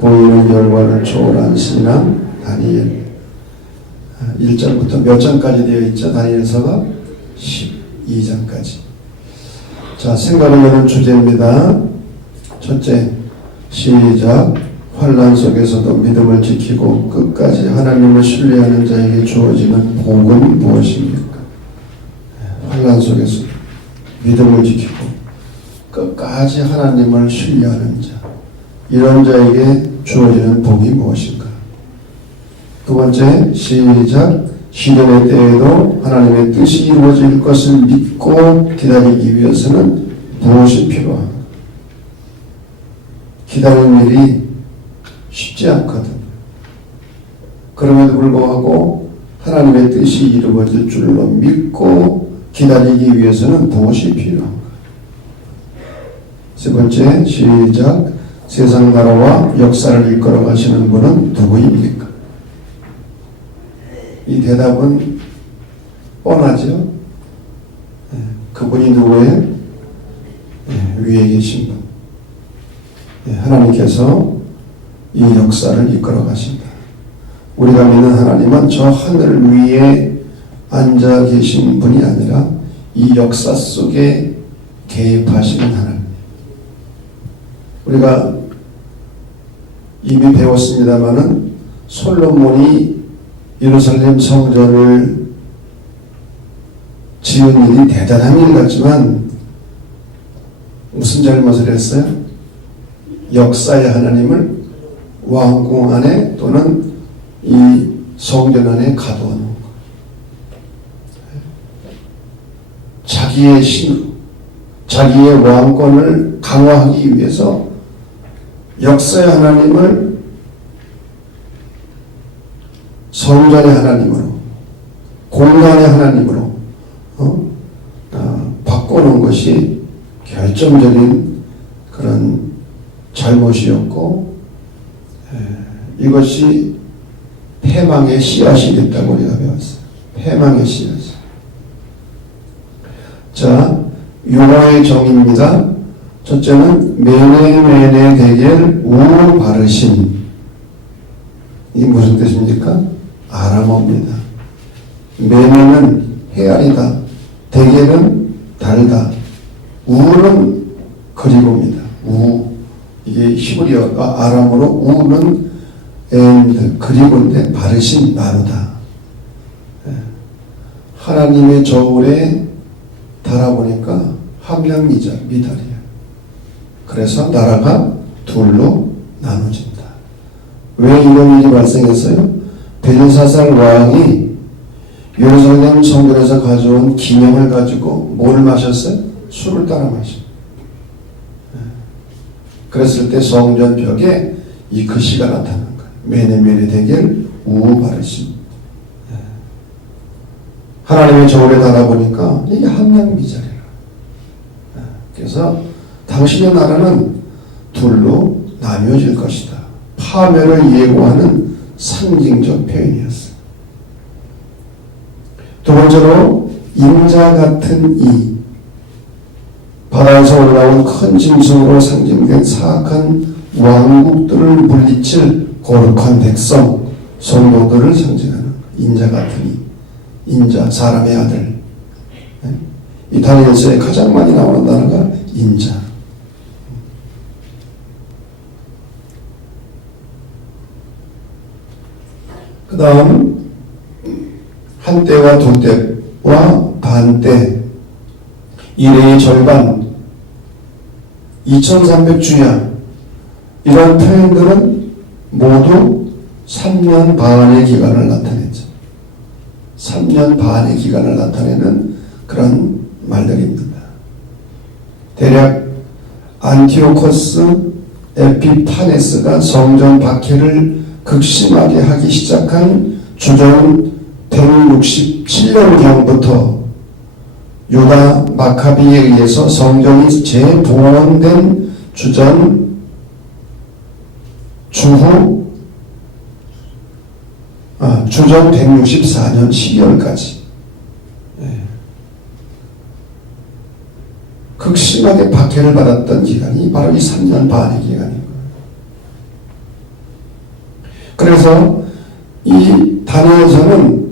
보이는 결과를 초월한 신앙 다니엘. 1장부터 몇 장까지 되어 있죠? 다니엘서가 12장까지. 자, 생각을 여는 주제입니다. 첫째, 시작. 환난 속에서도 믿음을 지키고 끝까지 하나님을 신뢰하는 자에게 주어지는 복은 무엇입니까? 환난 속에서 믿음을 지키고 끝까지 하나님을 신뢰하는 자, 이런 자에게 주어지는 복이 무엇인가? 두 번째, 시작. 시련의 때에도 하나님의 뜻이 이루어질 것을 믿고 기다리기 위해서는 무엇이 필요한가? 기다리는 일이 쉽지 않거든. 그럼에도 불구하고 하나님의 뜻이 이루어질 줄로 믿고 기다리기 위해서는 무엇이 필요한가? 세 번째, 시작. 세상 나라와 역사를 이끌어 가시는 분은 누구입니까? 이 대답은 뻔하죠. 그분이 누구예요? 위에 계신 분. 하나님께서 이 역사를 이끌어 가신다. 우리가 믿는 하나님은 저 하늘 위에 앉아 계신 분이 아니라 이 역사 속에 개입하시는 하나님. 우리가 이미 배웠습니다마는 솔로몬이 예루살렘 성전을 지은 일이 대단한 일 같지만 무슨 잘못을 했어요? 역사의 하나님을 왕궁 안에 또는 이 성전 안에 가두어 놓은 것. 자기의 자기의 왕권을 강화하기 위해서 역사의 하나님을 성전의 하나님으로, 공간의 하나님으로 바꿔놓은 것이 결정적인 그런 잘못이었고, 이것이 패망의 씨앗이 됐다고 우리가 배웠어요. 패망의 씨앗. 자, 용어의 정의입니다. 첫째는 메네메네 대겔 우 바르신. 이게 무슨 뜻입니까? 아람어입니다. 메네는 헤아리다, 대겔은 달다, 우는 그리고입니다. 우, 이게 히브리어가 아람어로 우는 and 그리고인데 바르신 나누다. 하나님의 저울에 달아보니까 함량미자 미달이야. 그래서 나라가 둘로 나눠진다. 왜 이런 일이 발생했어요? 벨사살 왕이 예루살렘 성전에서 가져온 기념을 가지고 뭘 마셨어요? 술을 따라 마셨어요. 그랬을 때 성전 벽에 이 글씨가 나타난 거예요. 메네메네 대겔 우 바르신. 하나님의 저울에 달아보니까 이게 함량미자리라. 그래서 당신의 나라는 둘로 나뉘어질 것이다. 파멸을 예고하는 상징적 표현이었어요. 두 번째로 인자 같은 이, 바다에서 올라온 큰 짐승으로 상징된 사악한 왕국들을 물리칠 거룩한 백성, 성도들을 상징하는 인자 같은 이, 인자, 사람의 아들. 이 다니엘서에 가장 많이 나오는 단어가 인자. 그 다음 한때와 두때와 반때, 일의 절반, 2300주야, 이런 표현들은 모두 3년 반의 기간을 나타내죠. 3년 반의 기간을 나타내는 그런 말들입니다. 대략 안티오코스 에피파네스가 성전 박해를 극심하게 하기 시작한 주전 167년경부터 유다 마카비에 의해서 성전이 재봉헌된 주전 164년 12월까지 극심하게 박해를 받았던 기간이 바로 이 3년 반의 기간인 거예요. 그래서 이 다니엘서는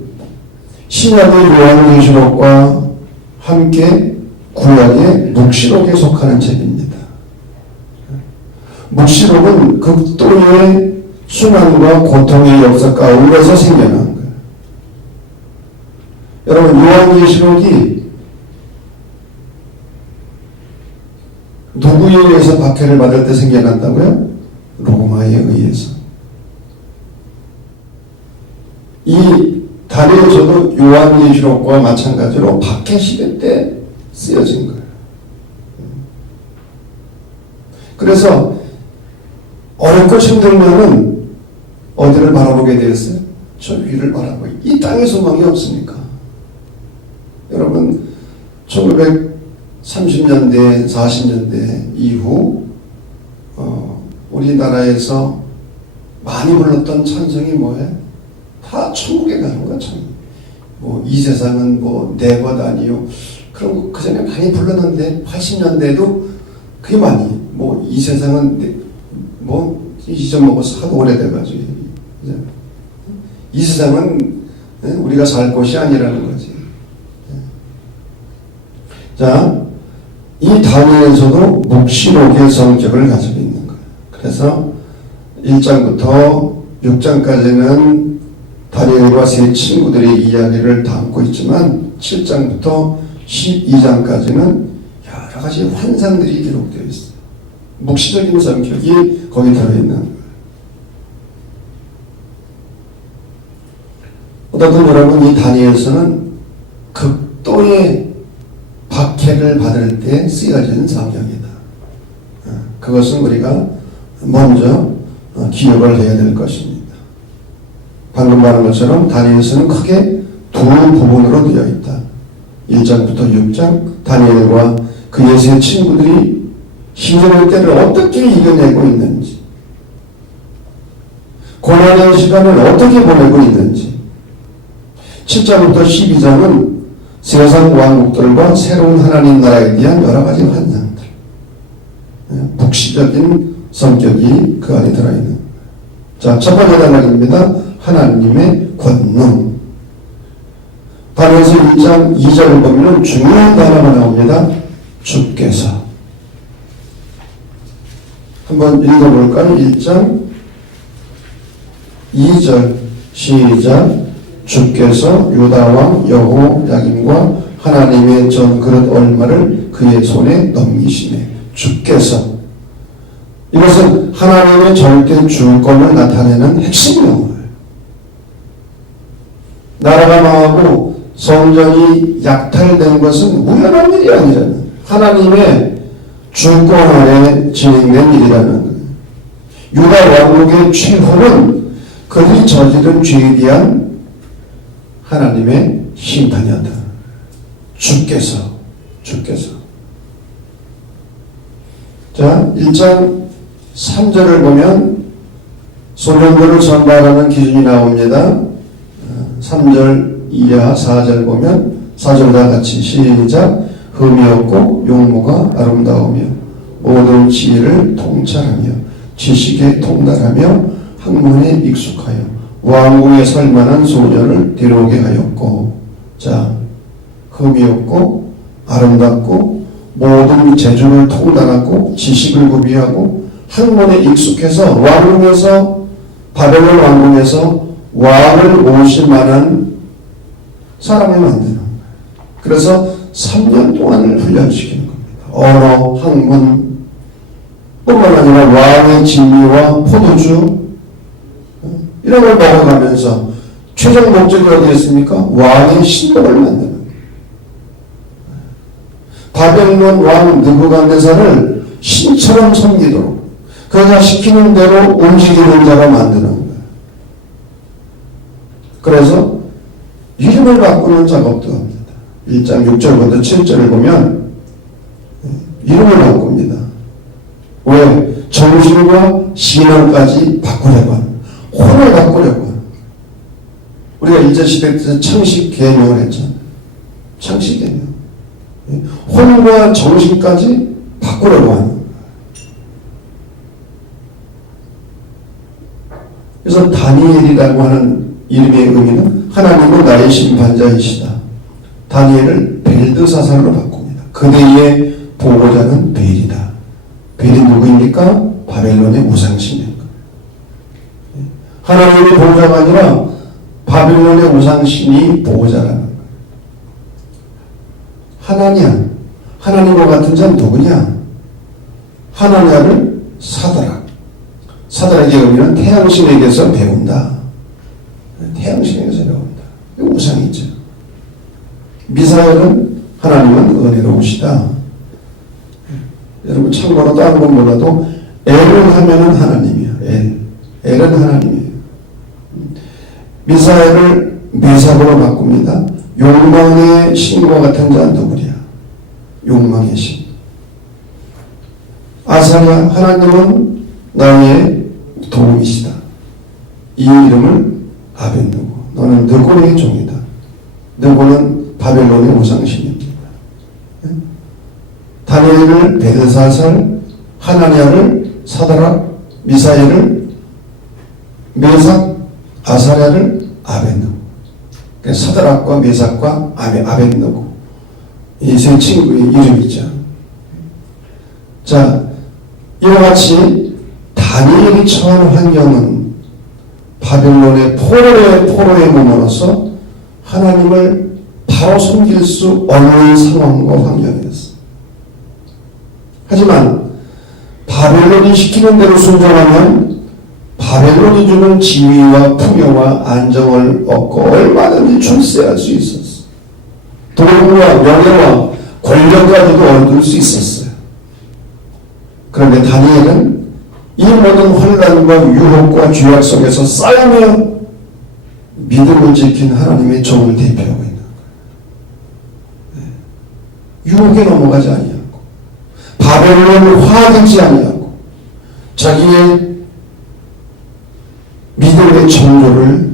신약의 요한계시록과 함께 구약의 묵시록에 속하는 책입니다. 묵시록은 극도의 순환과 고통의 역사 가운데서 생겨난 거예요. 여러분, 요한계시록이 누구에 의해서 박해를 받을 때 생겨난다고요? 로마에 의해서. 이 다니엘서도 요한계시록과 마찬가지로 박해 시대 때 쓰여진 거예요. 그래서 어렵고 힘들면은 어디를 바라보게 되었어요? 저 위를 바라보고, 이 땅에 소망이 없으니까. 여러분, 1930년대, 40년대 이후 우리나라에서 많이 불렀던 찬송이 뭐예요? 다 천국에 가는 거야, 참. 뭐 이 세상은 뭐 내 것 아니요. 그런 거 그 전에 많이 불렀는데 80년대에도 그게 많이 뭐 이 세상은 뭐 잊어먹어서 하도 오래돼가지고 이 세상은 우리가 살 곳이 아니라는 거지. 자, 이 다니엘서도 묵시록의 성격을 가지고 있는 거예요. 그래서 1장부터 6장까지는 다니엘과 세 친구들의 이야기를 담고 있지만 7장부터 12장까지는 여러 가지 환상들이 기록되어 있어요. 묵시적인 성격이 거기 들어있는 거예요. 어떻든 여러분, 이 다니엘서는 극도의 박해를 받을 때 쓰여진 성경이다. 그것은 우리가 먼저 기억을 해야 될 것입니다. 방금 말한 것처럼 다니엘서는 크게 두 부분으로 되어 있다. 1장부터 6장, 다니엘과 그의 세 친구들이 힘든 때를 어떻게 이겨내고 있는지, 고난의 시간을 어떻게 보내고 있는지, 7장부터 12장은 세상 왕국들과 새로운 하나님 나라에 대한 여러 가지 환상들, 묵시적인 성격이 그 안에 들어있는. 자, 첫 번째 단락입니다. 하나님의 권능. 다니엘서 1장 2절을 보면 중요한 단어가 나옵니다. 주께서. 한번 읽어볼까요? 1장 2절 시작. 주께서 유다왕 여호야김과 하나님의 전 그릇 얼마를 그의 손에 넘기시네. 주께서. 이것은 하나님의 절대 주권을 나타내는 핵심 용어예요. 나라가 망하고 성전이 약탈된 것은 우연한 일이 아니라는, 하나님의 주권 아래 진행된 일이라는 거예요. 유다 왕국의 최후는 그들이 저지른 죄에 대한 하나님의 심판이었다. 주께서. 자, 1장 3절을 보면 소년들을 선발하는 기준이 나옵니다. 3절 이하 4절 보면 4절 다 같이 시작. 흠이 없고 용모가 아름다우며 모든 지혜를 통찰하며 지식에 통달하며 학문에 익숙하여 왕궁에 살만한 소년을 데려오게 하였고. 자, 흠이 없고 아름답고 모든 재주를 통달하고 지식을 구비하고 학문에 익숙해서 왕궁에서, 바벨론 왕궁에서 왕을 모실 만한 사람을 만드는 거예요. 그래서 3년 동안을 훈련시키는 겁니다. 언어, 학문 뿐만 아니라 왕의 진미와 포도주 이런 걸 먹어가면서 최종 목적이 어디였습니까? 왕의 신복을 만드는 거예요. 바벨론 왕 느부갓네살을 신처럼 섬기도록 그가 시키는 대로 움직이는 자가 만드는 거예요. 그래서 이름을 바꾸는 작업도 합니다. 1장 6절부터 7절을 보면 이름을 바꿉니다. 왜? 정신과 신앙까지 바꾸려고 하는, 혼을 바꾸려고 하는. 우리가 일제시대 때 창식 개명을 했잖아요. 창식 개명. 혼과 정신까지 바꾸려고 하는. 그래서 그래서 다니엘이라고 하는 이름의 의미는 하나님은 나의 심판자이시다. 다니엘을 벨드사살로 바꿉니다. 그대의 보호자는 벨이다. 벨이 누구입니까? 바벨론의 우상신입니다. 하나님의 보호자가 아니라 바벨론의 우상신이 보호자라는 거예요. 하나냐, 하나님과 같은 자는 누구냐? 하나냐를 사드락의 의미는 태양신에게서 배운다. 태양신에게서 배운다. 이거 우상이죠. 미사엘은 하나님은 은혜로우시다. 여러분 참고로 다른 건 몰라도 엘을 하면은 하나님이야. 엘은 하나님이에요. 미사엘을 메삭으로 바꿉니다. 욕망의 신과 같은 자는 누구냐? 욕망의 신. 아사랴, 하나님은 나의 도움이시다. 이 이름을 아벤누고, 너는 느고의 종이다. 느고는 바벨론의 우상신입니다. 다니엘을 벨사살, 하나냐를 사드락, 미사엘을 메삭, 아사랴를 아벤누고. 사드락과 메삭과 아벤누고, 이 세 친구의 이름이죠. 자, 이와 같이 다니엘이 처한 환경은 바벨론의 포로에 머물러서 하나님을 바로 섬길 수 없는 상황과 환경이었어. 하지만 바벨론이 시키는 대로 순종하면 바벨론이 주는 지위와 풍요와 안정을 얻고 얼마든지 출세할 수 있었어. 돈과 명예와 권력까지도 얻을 수 있었어요. 그런데 다니엘은 이 모든 혼란과 유혹과 죄악 속에서 싸우며 믿음을 지킨 하나님의 종을 대표하고 있는 거예요. 유혹에 넘어가지 아니하고 바벨론을 화되지 아니하고 자기의 믿음의 정도를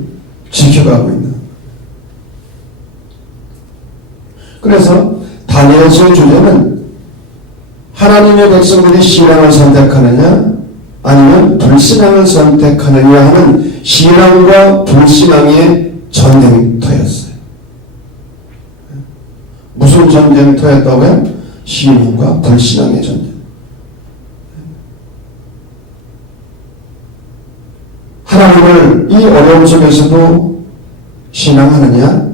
지켜가고 있는 거예요. 그래서 다니엘서의 주제는 하나님의 백성들이 신앙을 선택하느냐 아니면 불신앙을 선택하느냐 하는 신앙과 불신앙의 전쟁터였어요. 무슨 전쟁터였다고요? 신앙과 불신앙의 전쟁. 하나님을 이 어려움 속에서도 신앙하느냐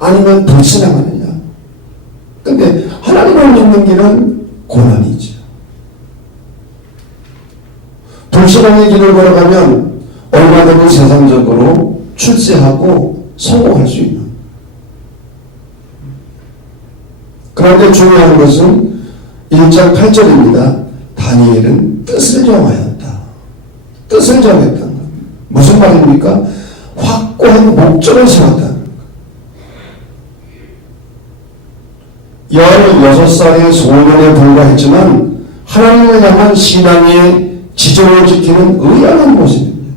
아니면 불신앙하느냐. 근데 하나님을 믿는 길은 고난이죠. 불신앙의 길을 걸어가면 얼마든지 세상적으로 출세하고 성공할 수 있는. 그런데 중요한 것은 1장 8절입니다. 다니엘은 뜻을 정하였다. 뜻을 정했다는 겁니다. 무슨 말입니까? 확고한 목적을 세웠다는 겁니다. 16살의 소년에 불과했지만 하나님을 향한 신앙의 지정을 지키는 의연한 모습입니다.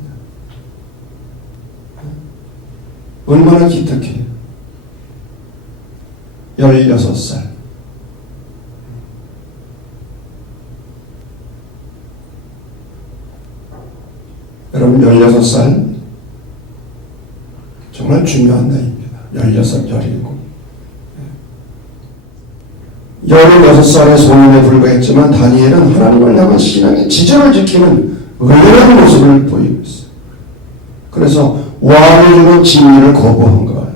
얼마나 기특해요. 16살. 여러분 16살 정말 중요한 나이입니다. 16, 17. 16살의 소년에 불과했지만 다니엘은 하나님을 향한 신앙의 지정을 지키는 의연한 모습을 보이고 있어요. 그래서 왕이 주는 진리를 거부한 거예요.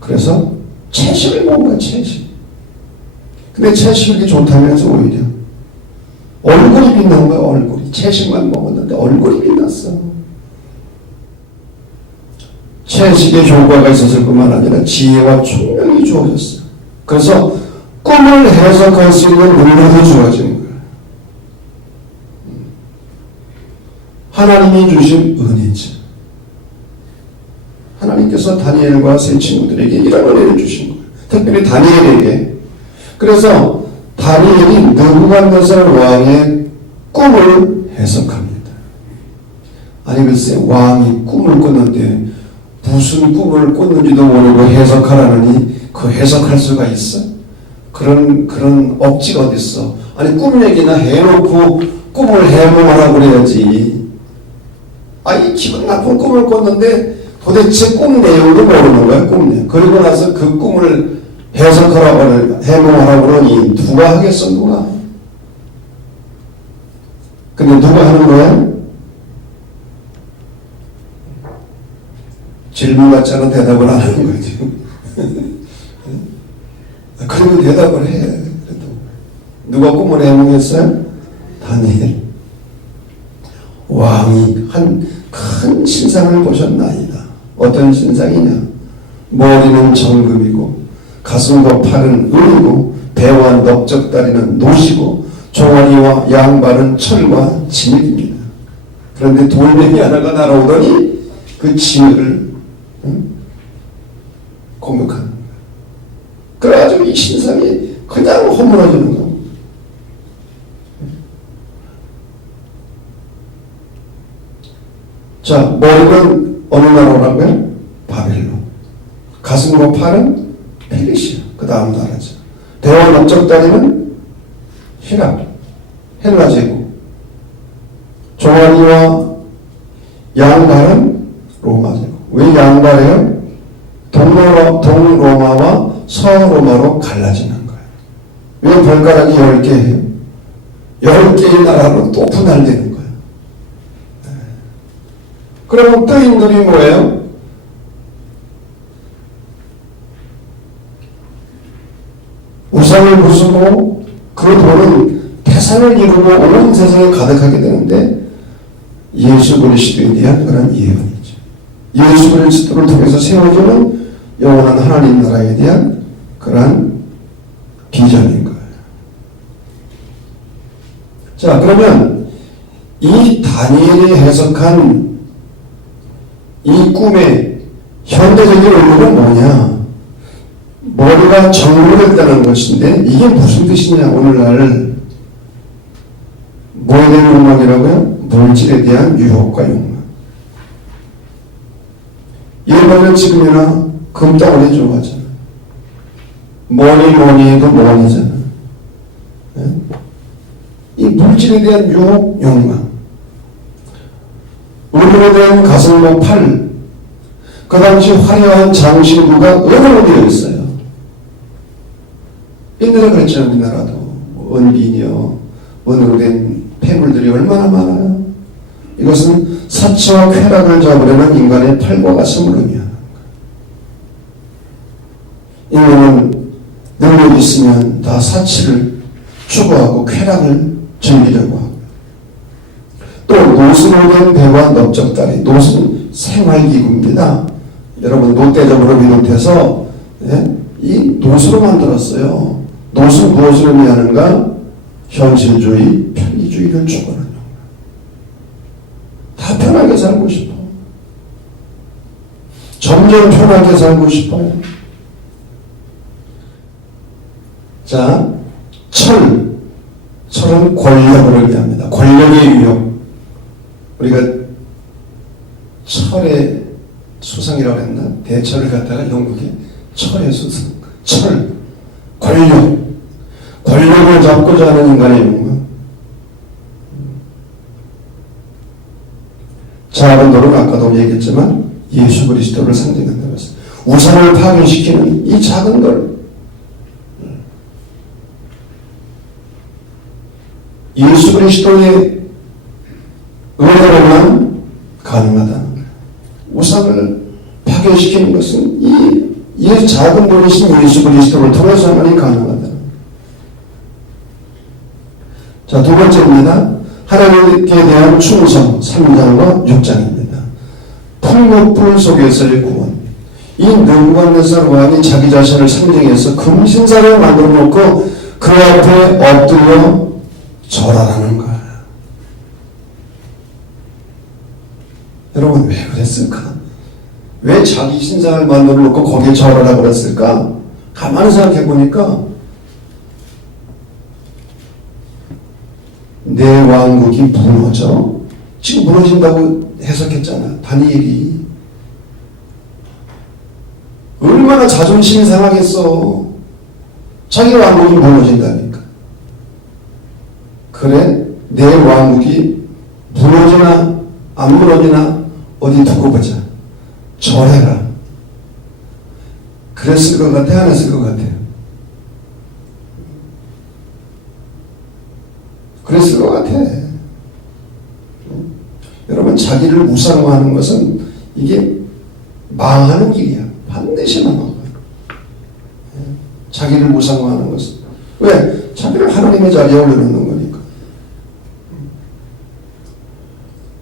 그래서 채식을 먹은 거예요. 채식. 근데 채식이 좋다면서 오히려 얼굴이 빛난 거예요. 얼굴이. 채식만 먹었는데 얼굴이 빛났어. 채식의 효과가 있었을 뿐만 아니라 지혜와 총명이 주어졌어요. 그래서 꿈을 해석할 수 있는 능력이 주어지는 거예요. 하나님이 주신 은혜죠. 하나님께서 다니엘과 세 친구들에게 이런 은혜를 주신 거예요. 특별히 다니엘에게. 그래서 다니엘이 느부갓네살 왕의 꿈을 해석합니다. 아니 글쎄 왕이 꿈을 꿨는데 무슨 꿈을 꿨는지도 모르고 해석하라느니 그 해석할 수가 있어? 그런 억지가 어디 있어? 아니 꿈 얘기나 해놓고 꿈을 해몽하라고 그래야지. 이 기분 나쁜 꿈을 꿨는데 도대체 꿈 내용도 모르는 거야, 꿈 내용. 그리고 나서 그 꿈을 해석하라고, 해몽하라고 그러니 누가 하겠어, 누가? 근데 누가 하는 거야? 질문 같지 않은 대답을 안 하는 거지. 그리고 대답을 해. 그래도. 누가 꿈을 해몽했어요? 다니엘. 왕이 한 큰 신상을 보셨나이다. 어떤 신상이냐? 머리는 정금이고 가슴과 팔은 은이고 배와 넓적다리는 노시고 종아리와 양발은 철과 진흙입니다. 그런데 돌멩이 하나가 날아오더니 그 진흙을 공격하는 거예요. 그래가지고 이 신상이 그냥 허물어지는 거예요. 자, 머리는 어느 나라라고요? 바벨론. 가슴과 팔은 페르시아. 그 다음 나라죠. 배와 넓적다리는 히랍, 헬라 제국. 종아리와 양발은 로마 제국. 왜 양발이에요? 동로마와 서로마로 갈라지는 거예요. 왜 발가락이 10개예요? 10개의 나라로 또 분할되는 거예요. 그러면 뜨인들이 뭐예요? 우상을 부수고 그 돌은 태산을 이루고 온 세상에 가득하게 되는데 예수 그리스도에 대한 그런 예언이죠. 예수 그리스도를 통해서 세워주는 영원한 하나님 나라에 대한 그런 비전인 거예요. 자, 그러면 이 다니엘이 해석한 이 꿈의 현대적인 의미는 뭐냐? 머리가 정물했다는 것인데 이게 무슨 뜻이냐? 오늘날 뭐에 대한 욕망이라고요? 물질에 대한 유혹과 욕망. 일반은 지금이나 금덩어리 좋아하잖아. 뭐니 해도 뭐니잖아. 이 물질에 대한 유혹, 욕망. 은으로 된 가슴과 팔, 그 당시 화려한 장신구가 은으로 되어 있어요. 옛날에 그랬잖아요. 우리나라도 은비녀, 은으로 된 폐물들이 얼마나 많아요. 이것은 사치와 쾌락을 잡으려는 인간의 팔과 가슴을 의미하는 거예요. 인간은 능력이 있으면 다 사치를 추구하고 쾌락을 즐기려고 하고, 또 노스로 된 배와 넓적다리. 노스는 생활기구입니다. 여러분 노대적으로 비롯해서 이 노스로 만들었어요. 노스는 무엇을 의미하는가? 현실주의, 편리주의를 추구하는 거예요. 다 편하게 살고 싶어. 점점 편하게 살고 싶어요. 자, 철은 권력을 의미합니다. 권력의 위협. 우리가 철의 수상이라고 했나? 대철을 갖다가 영국에 철의 수상. 철, 권력을 잡고자 하는 인간의 욕망. 작은 돌은 아까도 얘기했지만 예수 그리스도를 상징한다고 했어요. 우상을 파괴시키는 이 작은 돌. 예수 그리스도의 은혜로만 가능하다. 우상을 파괴시키는 것은 이 작은 분이신 예수 그리스도를 통해서만이 가능하다. 자, 두 번째입니다. 하나님께 대한 충성 3장과 6장입니다. 풍목불 속에서의 구원. 이 느부갓네살 왕이 자기 자신을 상징해서 금신상을 만들어 놓고 그 앞에 엎드려 절하라는 거야. 여러분 왜 그랬을까? 왜 자기 신상을 만들어 놓고 거기에 절하라고 그랬을까? 가만히 생각해 보니까 내 왕국이 무너져. 지금 무너진다고 해석했잖아. 다니엘이. 얼마나 자존심이 상하겠어. 자기 왕국이 무너진다니까. 그래? 내 내 왕국이 무너지나 안 무너지나 어디 두고 보자. 절해라. 그랬을 것 같아? 안 했을 것 같아요? 그랬을 것 같아. 여러분, 자기를 우상화하는 것은 이게 망하는 길이야. 반드시 망하는 거야. 자기를 우상화하는 것은. 왜? 자기를 하나님의 자리에 올려놓는 거니까.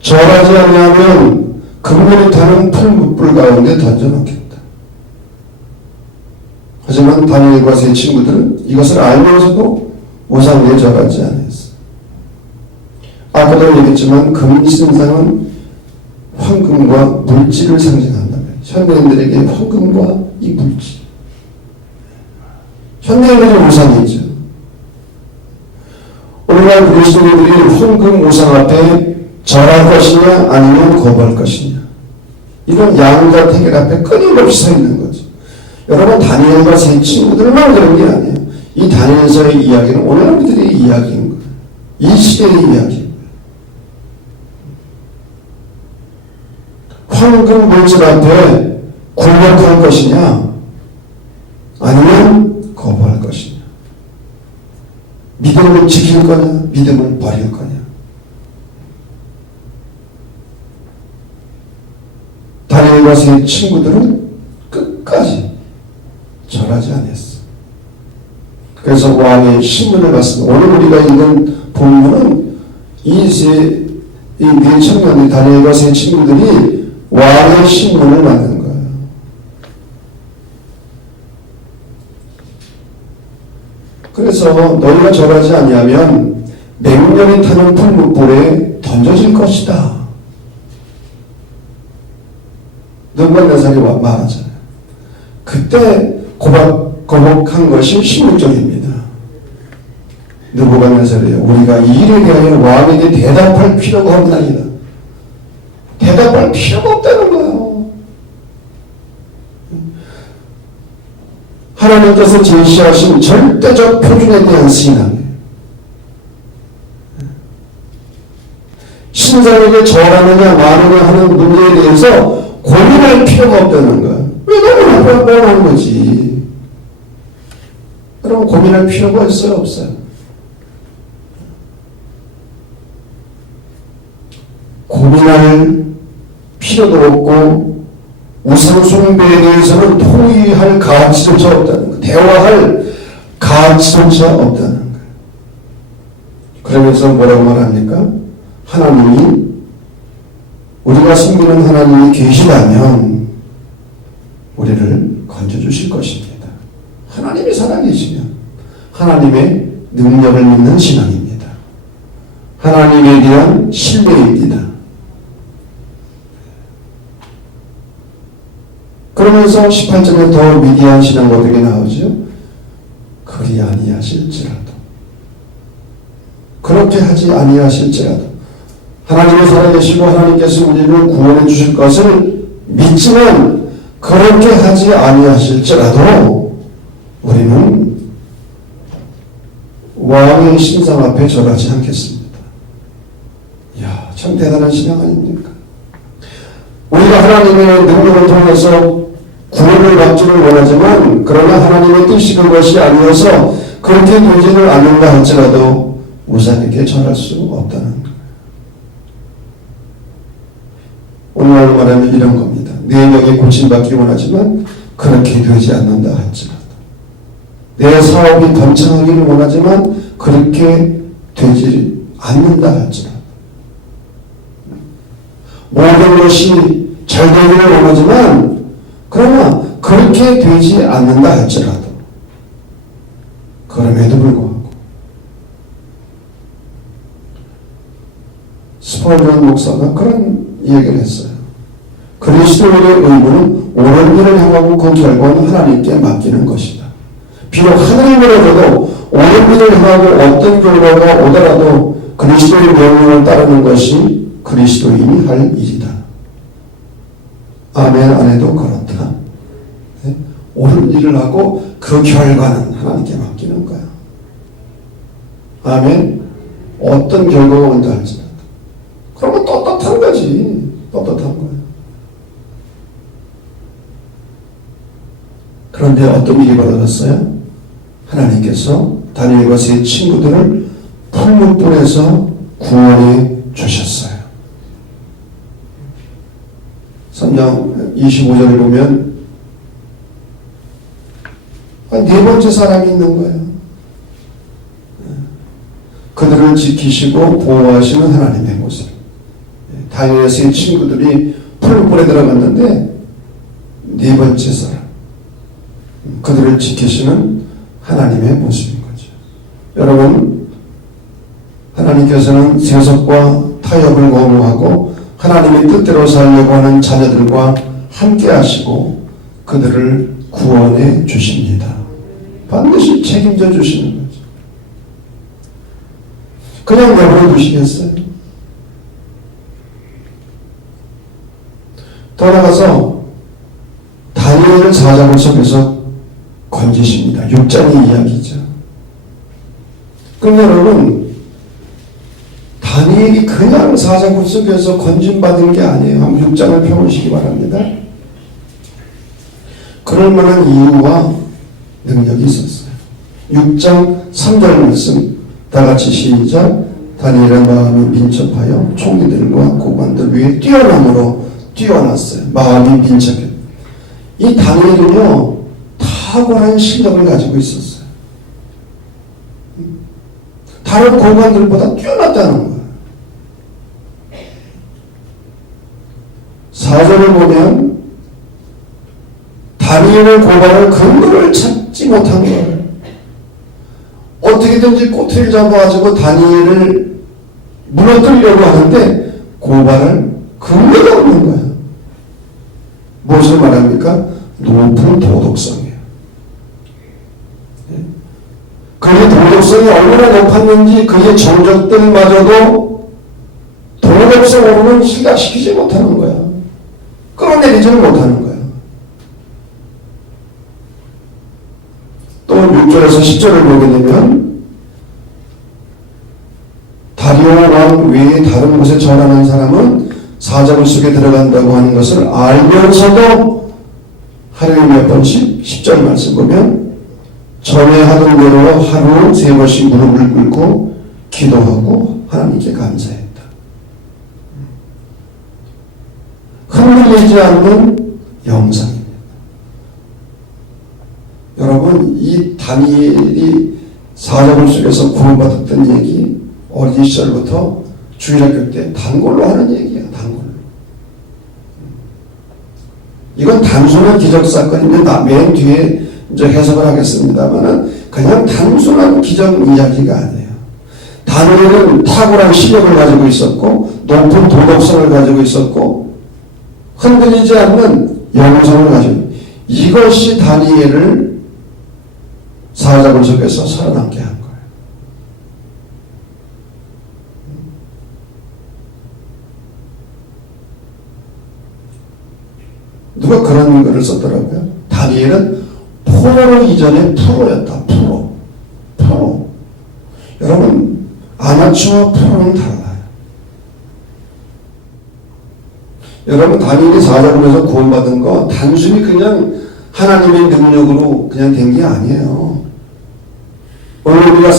절하지 아니하면 금문이 타는 풀무불 가운데 던져놓겠다. 하지만 다니엘과 세 친구들은 이것을 알면서도 우상에 절하지 않았어. 아까도 얘기했지만 금신상은 황금과 물질을 상징한다. 현대인들에게 황금과 이 물질. 현대인들의 우상이죠. 오늘날 그리스도인들이 황금 우상 앞에 절할 것이냐 아니면 거부할 것이냐. 이런 양자 태계 앞에 끊임없이 서 있는 거죠. 여러분, 다니엘과 세 친구들만 그런 게 아니에요. 이 다니엘서의 이야기는 오늘 우리들의 이야기인 거예요. 이 시대의 이야기. 황금 물질 앞에 굴복할 것이냐 아니면 거부할 것이냐. 믿음을 지킬 거냐 믿음을 버릴 거냐. 다니엘과 세 친구들은 끝까지 절하지 않았어. 그래서 왕의 신문을 받습니다. 오늘 우리가 읽은 본문은 이 네 청년이 다니엘과 세 친구들이 왕의 신문을 받는 거예요. 그래서 너희가 절하지 아니하면 맹렬히 타는 풀무불에 던져질 것이다. 느부갓네살이 말하잖아요. 그때 거복한 것이 16절입니다. 느부갓네살이 우리가 이 일에 대하여 왕에게 대답할 필요가 없나이다. 대답할 필요가 없다는 거예요. 하나님께서 제시하신 절대적 표준에 대한 신앙이에요. 신자에게 절하느냐 마느냐 하는 문제에 대해서 고민할 필요가 없다는 거야. 왜 너무 뻔한 거지. 그럼 고민할 필요가 있어요? 없어요? 고민할 필요도 없고 우상 숭배에 대해서는 토의할 가치조차 없다는 거. 대화할 가치조차 없다는 거. 그러면서 뭐라고 말합니까? 하나님이 우리가 섬기는 하나님이 계시다면 우리를 건져주실 것입니다. 하나님이 살아계시면 하나님의 능력을 믿는 신앙입니다. 하나님에 대한 신뢰입니다. 그러면서 18절에 더 위대한 신앙 어떻게 나오죠? 그리 아니하실지라도, 그렇게 하지 아니하실지라도 하나님이 살아계시고 하나님께서 우리를 구원해 주실 것을 믿지만 그렇게 하지 아니하실지라도 우리는 왕의 신상 앞에 절하지 않겠습니다. 이야, 참 대단한 신앙 아닙니까? 우리가 하나님의 능력을 통해서 구원을 받기를 원하지만 그러나 하나님의 뜻이 그것이 아니어서 그렇게 되지를 않는다 할지라도 우상에게 절할 수 없다는 거예요. 오늘 말하면 이런 겁니다. 내 영이 고침받기 원하지만 그렇게 되지 않는다 할지라도, 내 사업이 번창하기를 원하지만 그렇게 되지 않는다 할지라도, 모든 것이 잘 되기를 원하지만 그러나 그렇게 되지 않는다 할지라도, 그럼에도 불구하고 스펄전 목사가 그런 얘기를 했어요. 그리스도인의 의무는 옳은 일을 행하고 그 결과는 하나님께 맡기는 것이다. 비록 하나님으로도 옳은 일을 행하고 어떤 결과가 오더라도 그리스도의 명령을 따르는 것이 그리스도인이 할 일이다. 아멘 안 해도 그렇다. 네? 옳은 일을 하고 그 결과는 하나님께 맡기는 거야. 아멘. 어떤 결과가 온다 할지라도. 그러면 떳떳한 거지. 떳떳한 거야. 그런데 어떤 일이 벌어졌어요? 하나님께서 다니엘과 세 친구들을 풀무불에서 구원해 주셨어요. 3장 25절을 보면 네 번째 사람이 있는 거예요. 그들을 지키시고 보호하시는 하나님의 모습. 다니엘의 세 친구들이 풀무불에 들어갔는데 네 번째 사람, 그들을 지키시는 하나님의 모습인 거죠. 여러분, 하나님께서는 세속과 타협을 거부하고 하나님의 뜻대로 살려고 하는 자녀들과 함께 하시고 그들을 구원해 주십니다. 반드시 책임져 주시는 거죠. 그냥 내버려 두시겠어요? 돌아가서 다니엘을 사자굴 속에서 건지십니다. 6장의 이야기죠. 그럼 여러분, 다니엘이 그냥 사자굴 속에서 건진받은 게 아니에요. 한번 6장을 펴보시기 바랍니다. 그럴 만한 이유와 능력이 있었어요. 6장 3절 말씀 다 같이 시작. 다니엘의 마음이 민첩하여 총리들과 고관들 위에 뛰어남으로 뛰어났어요. 마음이 민첩해. 이 다니엘은요, 탁월한 실력을 가지고 있었어요. 다른 고관들보다 뛰어났다는 거예요. 4절을 보면 다니엘의 고관을 근거를 찾지 못한 거예요. 어떻게든지 꼬투리를 잡아가지고 다니엘을 무너뜨리려고 하는데 고발을 근거가 없는 거예요. 무엇을 말합니까? 높은 도덕성이에요. 그의 도덕성이 얼마나 높았는지 그의 정적들마저도 도덕성으로는 시각시키지 못하는 거야. 끌어내리지는 못하는 거야. 또 6절에서 10절을 보게 되면 다리오 왕 외에 다른 곳에 전하는 사람은 사자굴 속에 들어간다고 하는 것을 알면서도 하루에 몇 번씩 10절 말씀 보면 전에 하던 대로 하루 3번씩 무릎을 꿇고 기도하고 하나님께 감사했다. 흔들리지 않는 영상입니다. 여러분, 이 다니엘이 사자굴 속에서 구원받았던 얘기 어린 시절부터 주일학교 때 단골로 하는 얘기야. 단골로. 이건 단순한 기적사건인데 맨 뒤에 이제 해석을 하겠습니다만은 그냥 단순한 기적 이야기가 아니에요. 다니엘은 탁월한 실력을 가지고 있었고 높은 도덕성을 가지고 있었고 흔들리지 않는 영성을 가지고 있고 이것이 다니엘을 사자굴 속에서 살아남게 한 거예요. 누가 그런 글을 썼더라고요. 다니엘은 포로 이전에 프로였다. 프로. 여러분, 아마추어와 프로는 달라요. 여러분, 다니엘이 사자굴에서 구원받은 거 단순히 그냥 하나님의 능력으로 그냥 된 게 아니에요. 오늘 우리가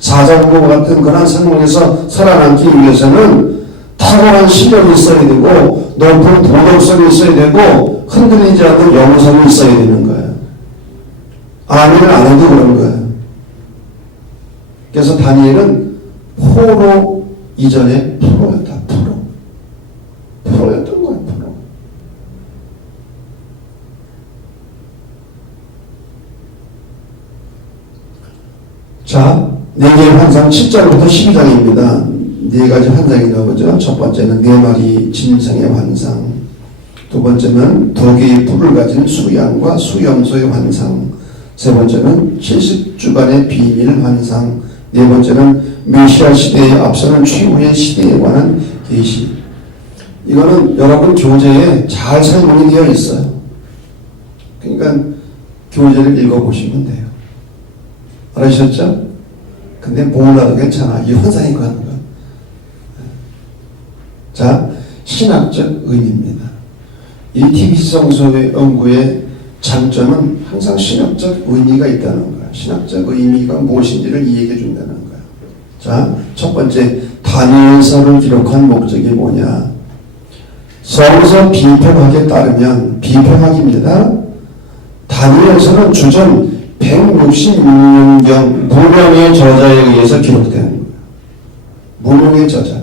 사자굴과 같은 그런 상황에서 살아남기 위해서는 탁월한 실력이 있어야 되고 높은 도덕성이 있어야 되고 흔들리지 않는 영성이 있어야 되는 거예요. 아니면 안 해도 그런 거예요. 그래서 다니엘은 포로 이전에 프로였다. 프로였던 거예요. 프로. 자, 4개의 환상 7절부터 12장입니다. 4가지 환상이 나오죠. 첫 번째는 4마리 짐승의 환상, 두 번째는 2개의 뿔을 가진 수양과 수염소의 환상, 세 번째는 70주간의 비밀 환상, 네 번째는 메시아 시대에 앞서는 최후의 시대에 관한 계시. 이거는 여러분 교재에 잘 설명이 되어 있어요. 그러니까 교재를 읽어보시면 돼요. 알으셨죠? 근데 몰라도 괜찮아. 이 환상이 가는 거야. 자, 신학적 의미입니다. 이 TB성서의 연구의 장점은 항상 신학적 의미가 있다는 거야. 신학적 의미가 무엇인지를 이야기해 준다는 거야. 자, 첫 번째, 다니엘서를 기록한 목적이 뭐냐? 성서 비평학에 따르면, 비평학입니다. 다니엘서는 주전 166년경 무명의 저자에 의해서 기록되는 거예요. 무명의 저자.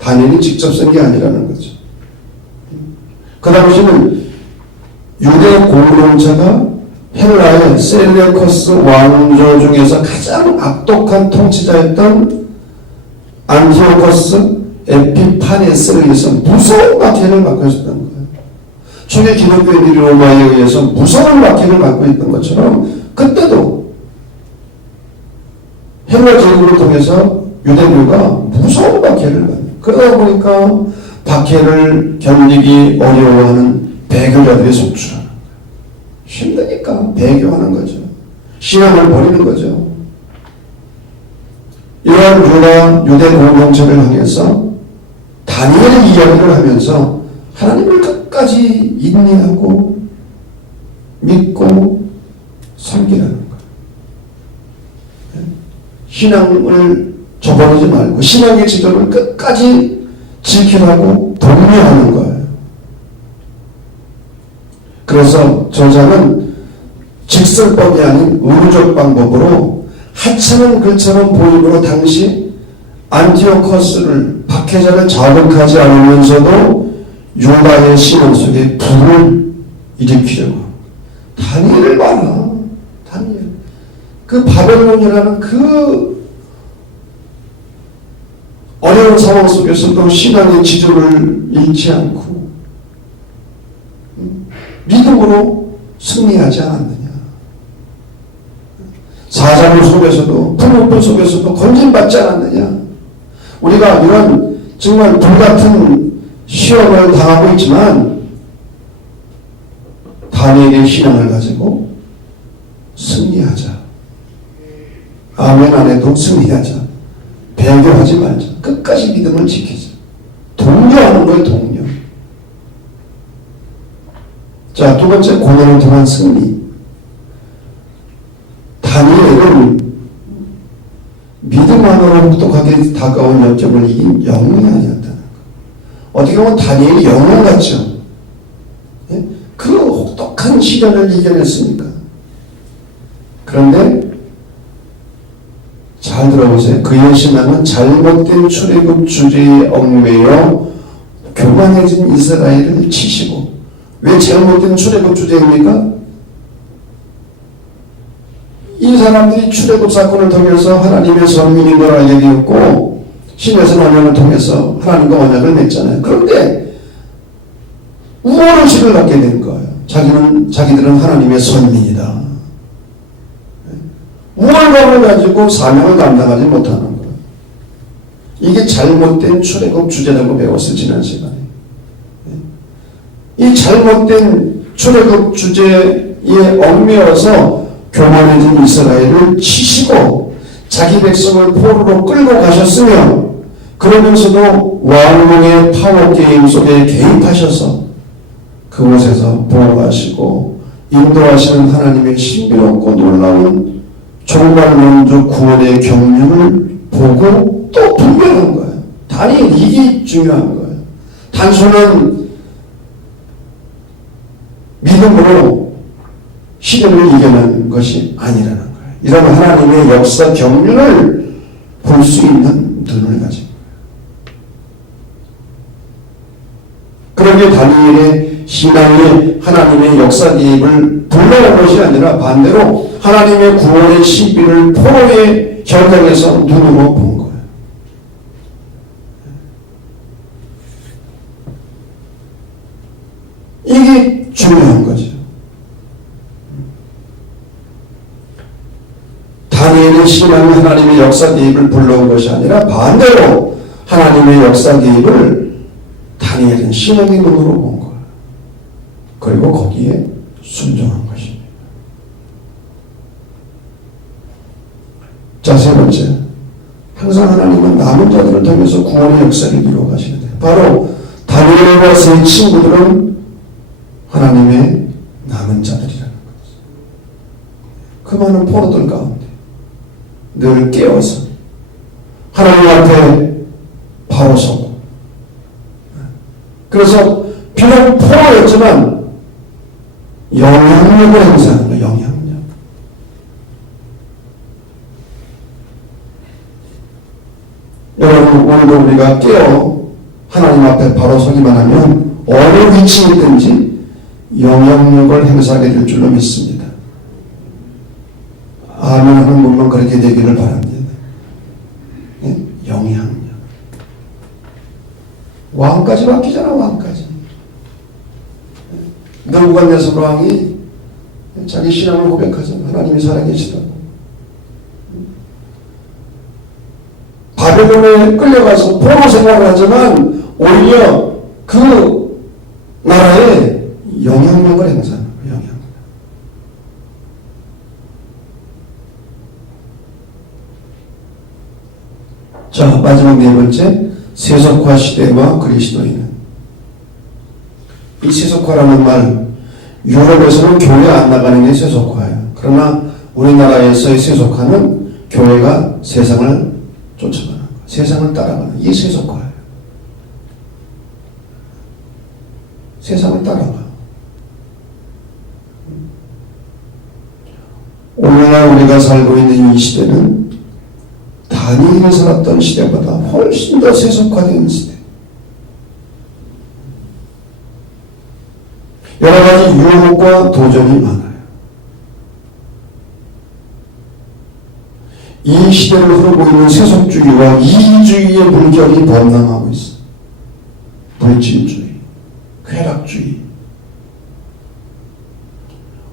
다니엘이 직접 쓴 게 아니라는 거죠. 그 당시는 유대 공동체가 헬라의 셀레커스 왕조 중에서 가장 악독한 통치자였던 안티오코스 에피파네스에 의해서 무서운 박해를 받고 있었던 거예요. 초기 기독교인들이 로마에 의해서 무서운 박해를 받고 있던 것처럼 그때도 헬라 제국을 통해서 유대교가 무서운 박해를 받는, 그러다 보니까 박해를 견디기 어려워하는 배교자들이 속출하는 거예요. 힘드니까 배교하는 거죠. 신앙을 버리는 거죠. 이러한 유대 공동체를 향해서 다니엘의 이야기를 하면서 하나님을 끝까지 인내하고 믿고 섬기라는 거예요. 신앙을 저버리지 말고 신앙의 지도를 끝까지 지키라고 독려하는 거예요. 그래서 저자는 직설법이 아닌 의무적 방법으로 하찮은 글처럼 보이므로 당시 안티오코스를 박해자를 자극하지 않으면서도 유다의 신앙 속에 불을 일으키려고. 다니엘을 봐라. 다니엘. 그 바벨론이라는 그 어려운 상황 속에서도 신앙의 지조를 잃지 않고 믿음으로 승리하지 않았느냐. 사자굴 속에서도 풀무불 속에서도 건진받지 않았느냐. 우리가 이런 정말 불같은 시험을 당하고 있지만 다니엘의 신앙을 가지고 승리하자. 아멘 안 해도 승리하자. 배교하지 말자. 끝까지 믿음을 지키자. 독려하는 거예요. 독려. 자, 두 번째, 고난을 통한 승리. 다니엘은 믿음 안으로 혹독하게 다가온 역경을 이긴 영웅이 아니었다는 거. 어떻게 보면 다니엘이 영웅 같죠. 예? 그 혹독한 시련을 이겨냈으니까. 그런데 잘 들어보세요. 그의 신앙은 잘못된 출애굽 주제에 얽매여 교만해진 이스라엘을 치시고. 왜 잘못된 출애굽 주제입니까? 이 사람들이 출애굽 사건을 통해서 하나님의 선민인 걸 알게 되었고 신에서 언약을 통해서 하나님과 언약을 맺잖아요. 그런데 우월의식을 갖게 된 거예요. 자기들은 하나님의 선민이다. 우월감을 가지고 사명을 감당하지 못하는 거예요. 이게 잘못된 출애굽 주제라고 배웠어요. 지난 시간에. 이 잘못된 출애굽 주제에 얽매여서 교만해진 이스라엘을 치시고 자기 백성을 포로로 끌고 가셨으며 그러면서도 왕궁의 파워게임 속에 개입하셔서 그곳에서 보호하시고 인도하시는 하나님의 신비롭고 놀라운 종말 민족 구원의 경륜을 보고 또 분별한 거예요. 다니엘 이게 중요한 거예요. 단순한 믿음으로 시련을 이겨낸 것이 아니라는 거예요. 이런 하나님의 역사 경륜을 볼 수 있는 눈을 가진 거예요. 그러기에 다니엘의 신앙이 하나님의 역사 개입을 불러온 것이 아니라 반대로 하나님의 구원의 신비를 포로의 현장에서 눈으로 본 거예요. 이게 중요한 거죠. 다니엘의 신앙이 하나님의 역사 개입을 불러온 것이 아니라 반대로 하나님의 역사 개입을 다니엘은 신앙의 눈으로 본 거예요. 그리고 거기에 순종한 것입니다. 자, 세 번째. 항상 하나님은 남은 자들을 통해서 구원의 역사를 이루어 가시는데, 바로 다니엘과 세 친구들은 하나님의 남은 자들이라는 거죠. 그 많은 포로들 가운데 늘 깨어서 하나님 앞에 바로 서고, 그래서 비록 포로였지만 영향력을 행사하는 거예요. 영향력. 여러분, 오늘도 우리가 깨어 하나님 앞에 바로 서기만 하면 어느 위치에 있든지 영향력을 행사하게 될 줄로 믿습니다. 아멘 하는 분만 그렇게 되기를 바랍니다. 네? 영향력. 왕까지 바뀌잖아, 왕까지. 느부갓네살 왕이 자기 신앙을 고백하잖아. 하나님이 살아계시다고. 바벨론에 끌려가서 포로 생활을 하지만 오히려 그 나라에 영향력을 행사하는 거예요. 영향력. 자, 마지막 네 번째, 세속화 시대와 그리스도인은. 이 세속화라는 말, 유럽에서는 교회 안 나가는 게 세속화예요. 그러나 우리나라에서의 세속화는 교회가 세상을 쫓아가는 거예요. 세상을 따라가는, 이게 세속화예요. 세상을 따라가. 오늘날 우리가 살고 있는 이 시대는 다니엘이 살았던 시대보다 훨씬 더 세속화된 시대. 여러 가지 유혹과 도전이 많아요. 이 시대를 흐르고 있는 세속주의와 이기주의의 물결이 범람하고 있어요. 불진주의, 쾌락주의.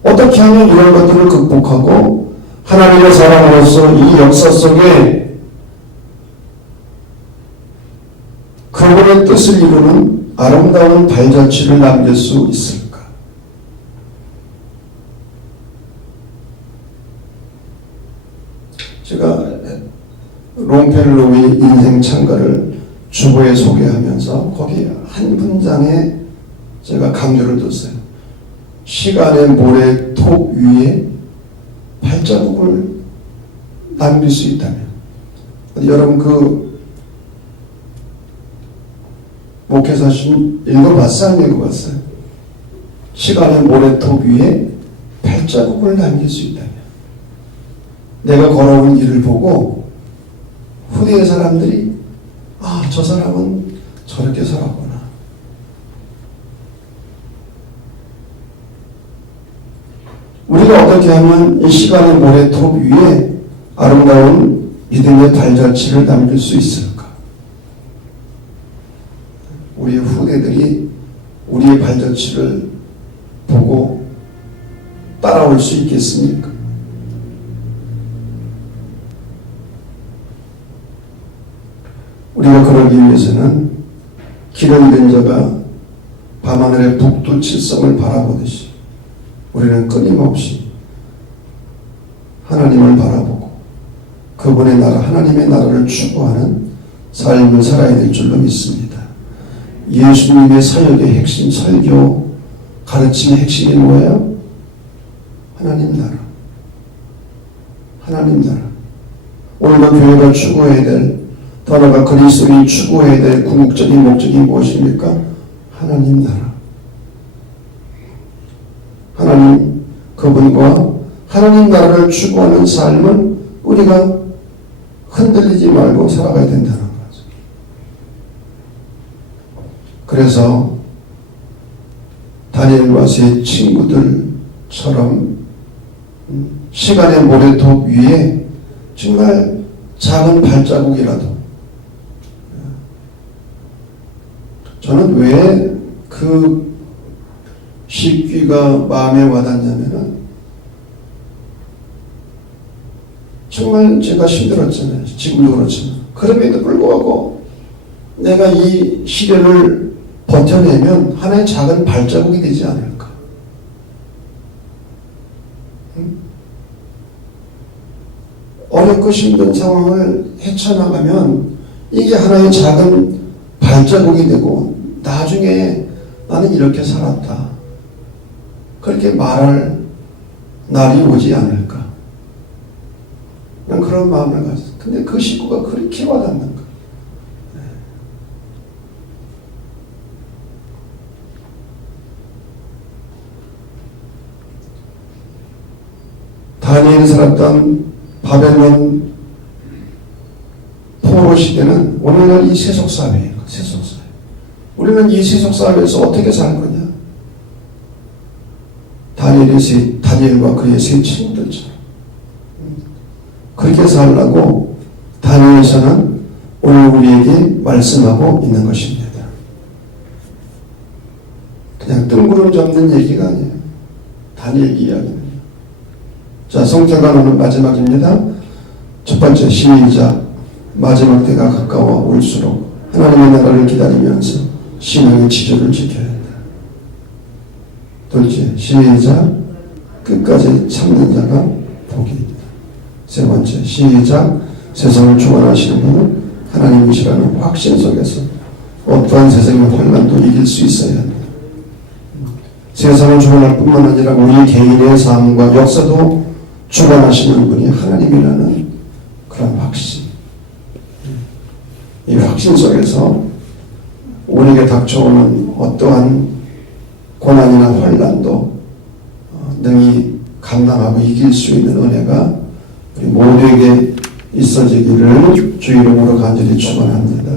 어떻게 하면 이런 것들을 극복하고 하나님의 사람으로서 이 역사 속에 그분의 뜻을 이루는 아름다운 발자취를 남길 수 있을까? 제가 롱펠로의 인생 찬가를 주보에 소개하면서 거기 한 문장에 제가 강조를 뒀어요. 시간의 모래톱 위에 발자국을 남길 수 있다면, 여러분 그 목회사신 읽어봤어요? 안 읽어봤어요? 시간의 모래톱 위에 발자국을 남길 수 있다면, 내가 걸어온 길을 보고 후대의 사람들이 아, 저 사람은 저렇게 살았구나. 우리가 어떻게 하면 이 시간의 모래톱 위에 아름다운 믿음의 발자취를 남길 수 있을까? 우리 후대들이 우리의 발자취를 보고 따라올 수 있겠습니까? 우리가 그러기 위해서는 길을 잃은 자가 밤하늘의 북두칠성을 바라보듯이 우리는 끊임없이 하나님을 바라보고 그분의 나라, 하나님의 나라를 추구하는 삶을 살아야 될 줄로 믿습니다. 예수님의 사역의 핵심, 설교, 가르침의 핵심이 뭐예요? 하나님 나라. 하나님 나라. 오늘도 교회가 추구해야 될, 더 나아가 그리스도인이 추구해야 될 궁극적인 목적이 무엇입니까? 하나님 나라. 하나님, 그분과 하나님 나라를 추구하는 삶을 우리가 흔들리지 말고 살아가야 된다는 거죠. 그래서 다니엘과 세 친구들처럼 시간의 모래톱 위에 정말 작은 발자국이라도, 저는 왜 그 십귀가 마음에 와닿냐면은 정말 제가 힘들었잖아요. 지금도 그렇지만. 그럼에도 불구하고 내가 이 시대를 버텨내면 하나의 작은 발자국이 되지 않을까. 어렵고 힘든 상황을 헤쳐나가면 이게 하나의 작은 발자국이 되고 나중에 나는 이렇게 살았다. 그렇게 말할 날이 오지 않을까. 난 그런 마음을 가졌어. 근데 그 식구가 그렇게 와닿는 거야. 다니엘이 살았던 바벨론 포로 시대는 오늘날 이 세속사회예요. 세속사회. 우리는 이 세속사회에서 어떻게 살 거냐? 다니엘과 그의 세 친구들처럼 그렇게 살라고 다니엘서는 오늘 우리에게 말씀하고 있는 것입니다. 그냥 뜬구름 잡는 얘기가 아니에요. 다니엘 이야기는. 자, 성경과는 마지막입니다. 첫 번째, 시작. 마지막 때가 가까워 올수록 하나님의 나라를 기다리면서 신앙의 지조를 지켜야 한다. 둘째, 시작. 끝까지 참는 자가 복이 있다. 세 번째, 시작. 세상을 주관하시는 분은 하나님이시라는 확신 속에서 어떠한 세상의 환난도 이길 수 있어야 한다. 세상을 주관할 뿐만 아니라 우리 개인의 삶과 역사도 주관하시는 분이 하나님이라는 그런 확신. 이 확신 속에서 우리에게 닥쳐오는 어떠한 고난이나 환난도 능히 감당하고 이길 수 있는 은혜가 우리 모두에게 있어지기를 주 이름으로 간절히 축원합니다.